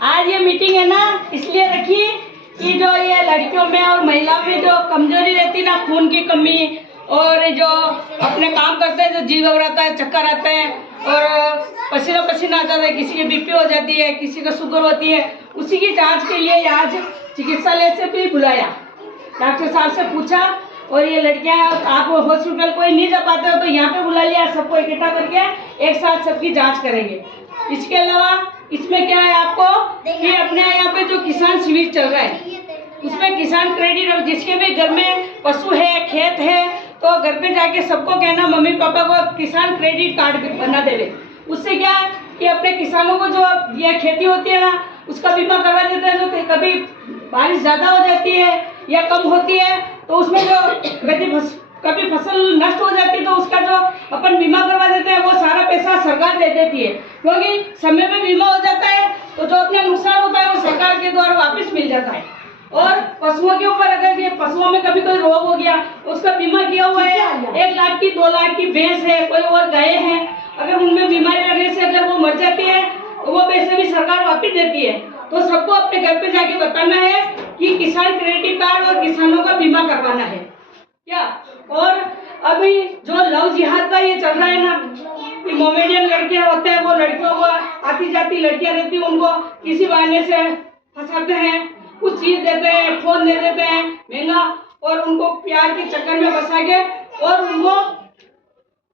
आज ये मीटिंग है ना इसलिए रखी कि जो ये लड़कियों में और महिलाओं में जो कमजोरी रहती है ना, खून की कमी, और जो अपने काम करते हैं जो जी घबराता है, चक्कर आते हैं और पसीना पसीना आ जाता है, किसी की बीपी हो जाती है, किसी को शुगर होती है, उसी की जांच के लिए आज चिकित्सालय से भी बुलाया। डॉक्टर साहब से पूछा और ये लड़कियां आप हॉस्पिटल कोई नहीं जा पाते हो तो यहाँ पे बुला लिया, सबको इकट्ठा करके एक साथ सबकी जांच करेंगे। इसके अलावा इसमें क्या है आपको कि अपने यहाँ पे जो किसान शिविर चल रहा है उसमें किसान क्रेडिट, और जिसके भी घर में पशु है, खेत है, तो घर पे जाके सबको कहना मम्मी पापा को किसान क्रेडिट कार्ड बना देवे। उससे क्या है कि अपने किसानों को जो ये खेती होती है ना उसका बीमा करवा देते हैं। जो कभी बारिश ज़्यादा हो जाती है या कम होती है तो उसमें जो कभी फसल नष्ट हो जाती है तो उसका जो अपन बीमा करवा देते हैं वो सारा पैसा सरकार दे देती है, क्योंकि समय पे बीमा हो जाता है तो जो अपना नुकसान होता है वो सरकार के द्वारा वापस मिल जाता है। और पशुओं के ऊपर अगर ये पशुओं में कभी कोई रोग हो गया उसका बीमा किया हुआ है, 1 लाख की 2 लाख की भैंस है, कोई और गाय है, अगर उनमें बीमारी लगने से अगर वो मर जाती है तो वो पैसे भी सरकार वापस देती है। तो सबको अपने घर पे जाके बताना है कि किसान क्रेडिट कार्ड और किसानों का बीमा करवाना है क्या। और अभी जो लव जिहाद का ये चल रहा है ना कि मोमेडियन लड़के होते हैं, वो लड़कियों को आती जाती लड़कियां रहती हैं उनको किसी बहाने से फंसाते हैं, कुछ चीज देते हैं, फोन दे देते हैं महंगा, और उनको प्यार के चक्कर में फंसा के, और उनको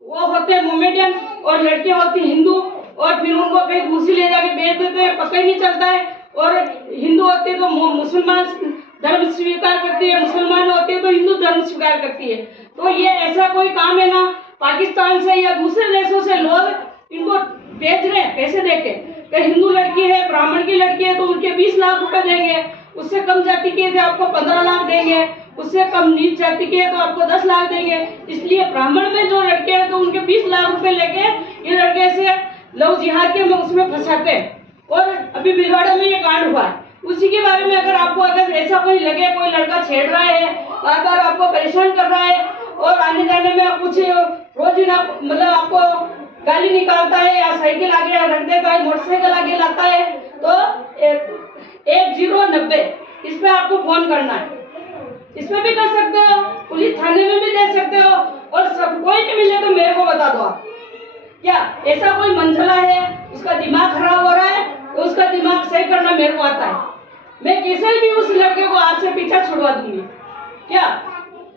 वो होते हैं मोमेडियन और लड़कियां होती हिंदू, और फिर उनको कहीं दूसरी ले जाके बेच देते हैं, पता ही नहीं चलता है। और हिंदू होती है तो मुसलमान धर्म स्वीकार करती है, मुसलमान होती है तो हिंदू धर्म स्वीकार करती है। तो ये ऐसा कोई काम है ना, पाकिस्तान से या दूसरे देशों से लोग इनको बेच रहे हैं पैसे देके। कि हिंदू लड़की है, ब्राह्मण की लड़की है तो उनके 20 लाख रुपए देंगे, उससे कम जाति की है तो आपको 15 लाख देंगे, उससे कम नीच जाति की है तो आपको 10 लाख देंगे। इसलिए ब्राह्मण में जो लड़के हैं तो उनके 20 लाख रुपए लेके ये लड़के से लव जिहाद के में उसमें फंसाते हैं। और अभी भीलवाड़ा में ये कांड हुआ है, उसी के बारे में अगर ऐसा कोई लगे, कोई लड़का छेड़ रहा है, बार बार आपको परेशान कर रहा है और आने जाने में कुछ रोज ही ना मतलब आपको गाली निकालता है या साइकिल आगे रख देता है, मोटरसाइकिल आगे लाता है, तो 1090 इस पे आपको फोन करना है। इसमें भी कर सकते हो, पुलिस थाने में भी दे सकते हो, और सब कोई भी मिले तो मेरे को बता दो आप। क्या ऐसा कोई मंचला है उसका दिमाग खराब हो रहा है तो उसका दिमाग सही करना मेरे को आता है, मैं कैसे भी उस लड़के को आज से पीछा छुड़वा दूंगी। क्या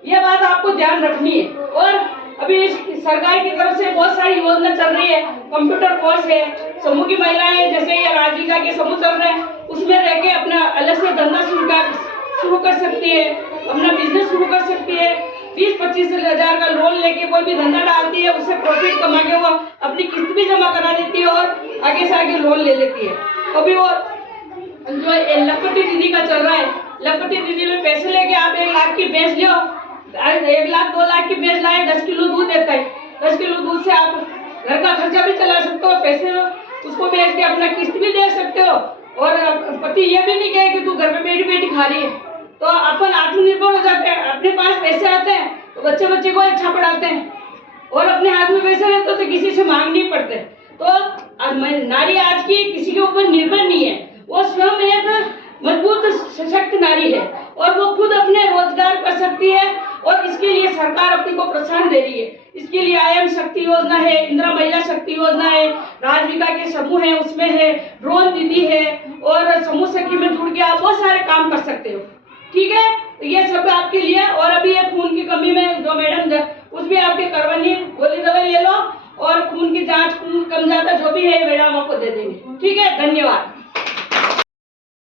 ये बात आपको ध्यान रखनी है। और अभी सरकार की तरफ से बहुत सारी योजना चल रही है, कंप्यूटर कोर्स है, समूह की महिलाएं जैसे ये राजीविका के समूह चल रहे हैं उसमें रह के अपना अलग से धंधा शुरू कर सकती है, अपना बिजनेस शुरू कर सकती है। 20-25 हजार का लोन लेके कोई भी धंधा डालती है, उससे प्रॉफिट कमा के वो अपनी किस्त भी जमा करा देती है और आगे से आगे लोन ले लेती है। अभी वो जो लखपति दीदी का चल रहा है, लखपति दीदी में पैसे लेके आप 1 लाख की भैंस लो, 1 लाख 2 लाख की भैंस लाए, 10 किलो दूध देता है, 10 किलो दूध से आप घर का खर्चा भी चला सकते हो, पैसे उसको बेच के अपना किस्त भी दे सकते हो। और पति ये भी नहीं कहे कि तू घर में बैठी बैठी खा रही है, तो अपन आत्मनिर्भर हो जाते हैं, अपने पास पैसे आते हैं तो बच्चे को अच्छा पढ़ाते हैं, और अपने हाथ में पैसे रहते तो किसी से मांग नहीं पड़ते। तो नारी आज की किसी के ऊपर निर्भर नहीं है, वो स्वयं एक मजबूत सशक्त नारी है और वो खुद अपने रोजगार कर सकती है, और इसके लिए सरकार अपनी को प्रोत्साहन दे रही है। इसके लिए IM शक्ति योजना है, इंदिरा महिला शक्ति योजना है, राजविका के समूह है उसमें है, ड्रोन दीदी है, और समूह सखी में जुड़ के आप बहुत सारे काम कर सकते हो। ठीक है, तो ये सब आपके लिए। और अभी ये खून की कमी में जो मैडम कुछ भी आपके करवानी गोली दवाई ले लो, और खून की जांच, खून कम ज्यादा जो भी है मैडम आपको दे देंगे। ठीक है, धन्यवाद।